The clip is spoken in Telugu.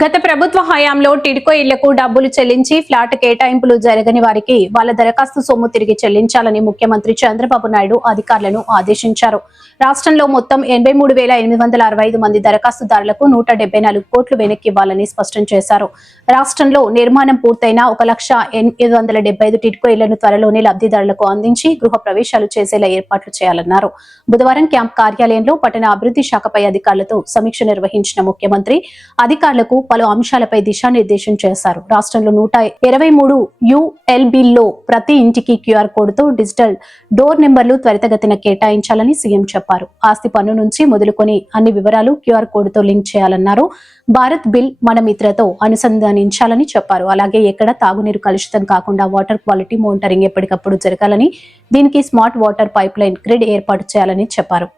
గత ప్రభుత్వ హయాంలో టిడ్కో ఇళ్లకు డబ్బులు చెల్లించి ఫ్లాట్ కేటాయింపులు జరగని వారికి వాళ్ళ దరఖాస్తు సొమ్ము తిరిగి చెల్లించాలని ముఖ్యమంత్రి చంద్రబాబు నాయుడు అధికారులను ఆదేశించారు. రాష్ట్రంలో మొత్తం 83,865 మంది దరఖాస్తుదారులకు 174 కోట్లు వెనక్కి ఇవ్వాలని స్పష్టం చేశారు. రాష్ట్రంలో నిర్మాణం పూర్తయిన 1,875 టిడ్కో ఇళ్లను త్వరలోనే లబ్ధిదారులకు అందించి గృహ ప్రవేశాలు చేసేలా ఏర్పాట్లు చేయాలన్నారు. బుధవారం క్యాంప్ కార్యాలయంలో పట్టణ అభివృద్ధి శాఖపై అధికారులతో సమీక్ష నిర్వహించిన ముఖ్యమంత్రి అధికారులకు పలు అంశాలపై దిశానిర్దేశం చేశారు. రాష్ట్రంలో 123 ULBల్లో ప్రతి ఇంటికి క్యూఆర్ కోడ్తో డిజిటల్ డోర్ నెంబర్లు త్వరితగతిన కేటాయించాలని సీఎం చెప్పారు. ఆస్తి పన్ను నుంచి మొదలుకొని అన్ని వివరాలు క్యూఆర్ కోడ్తో లింక్ చేయాలన్నారు. భారత్ బిల్ మన మిత్రతో అనుసంధానించాలని చెప్పారు. అలాగే ఎక్కడ తాగునీరు కలుషితం కాకుండా వాటర్ క్వాలిటీ మానిటరింగ్ ఎప్పటికప్పుడు జరగాలని, దీనికి smart water pipe line grid ఏర్పాటు చేయాలని చెప్పారు.